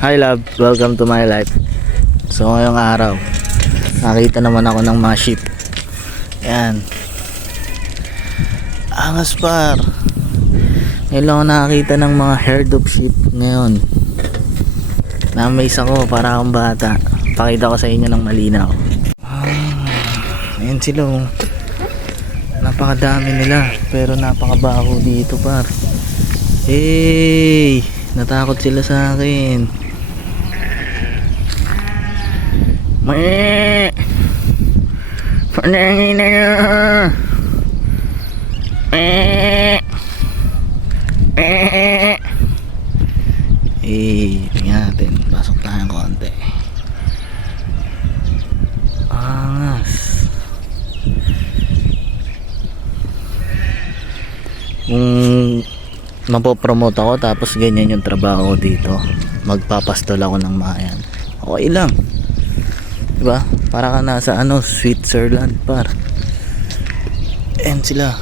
Hi love, welcome to my life. So ngayong araw, nakita naman ako ng mga sheep. Yan. Angas par. Ngayon lang ako nakakita ng mga herd of sheep ngayon. Na-amaze ako, para akong bata. Pakita ko sa inyo ng malinaw. Ayan sila oh. Napakadami nila, pero napakabaho dito par. Hey! Natakot sila sa akin. Meh! Panangin na nyo! Meh! Meh! Tingnan natin. Pasok tayo ng konti. Angas. Kung mapopromote ako tapos ganyan yung trabaho ko dito, magpapastol ako ng mayan, okay lang, diba? Para ka nasa Switzerland par. Ayan sila.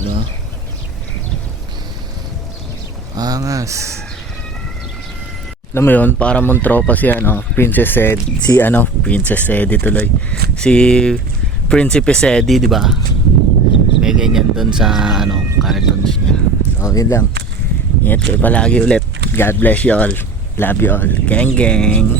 Diba? Angas. Alam mo yun, para mong tropa si Princess Eddie, Princess Eddie tuloy, si Prinsipe Eddie, di ba? May ganyan doon sa cartoons niya. So yun lang. Ingat kayo palagi ulit. God bless you all. Love you all. Gang gang.